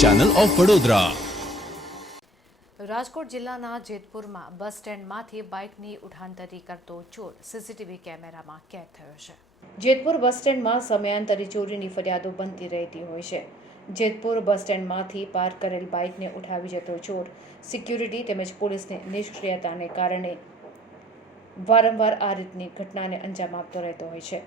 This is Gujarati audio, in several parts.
Channel of Vadodara. રાજકોટ જિલ્લાના જેતપુરમાં બસ સ્ટેન્ડમાંથી બાઇકની ઉઠાંતરી કરતો ચોર સીસીટીવી કેમેરામાં કેદ થયો છે। જેતપુર બસ સ્ટેન્ડમાં સમયાંતરે ચોરીની ફરિયાદો બનતી રહેતી હોય છે। જેતપુર બસ સ્ટેન્ડમાંથી પાર્ક કરેલ બાઇકને ઉઠાવી જતો ચોર સિક્યુરિટી તેમજ પોલીસની નિષ્ક્રિયતાને કારણે વારંવાર આ રીતની ઘટનાને અંજામ આપતો રહેતો હોય છે।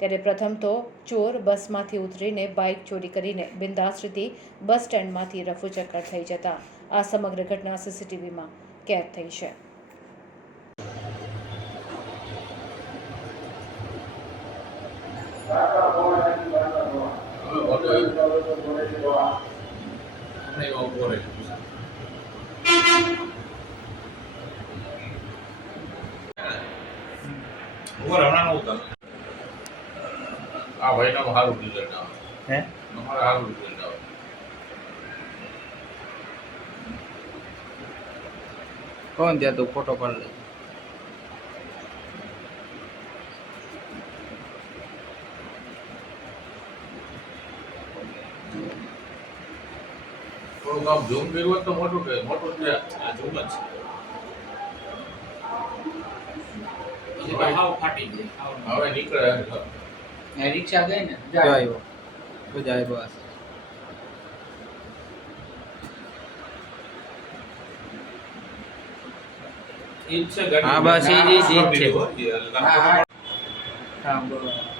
ત્યારે પ્રથમ તો ચોર બસમાંથી ઉતરીને બાઇક ચોરી કરીને બિંદાસ રીતે બસ સ્ટેન્ડમાંથી રફુચક્કર થઈ જતા આ સમગ્ર ઘટના સીસીટીવીમાં કેદ થઈ છે। આ ભાઈનો સારું રિઝલ્ટ આવે હે અમારે સારું રિઝલ્ટ આવે કોણ ત્યાં તું ફોટો પાડ લે થોડુંક આમ ઝૂમ કર્યું હોત તો મોટું છે આ ઝૂમ જ છે હાવ ફાટી ગઈ હવે નીકળે રિક્ષા ગઈ ને જાય તો જાય બસ ઈ જ છે ગાડી હા, બસ ઈ જ છે. હા હા બરાબર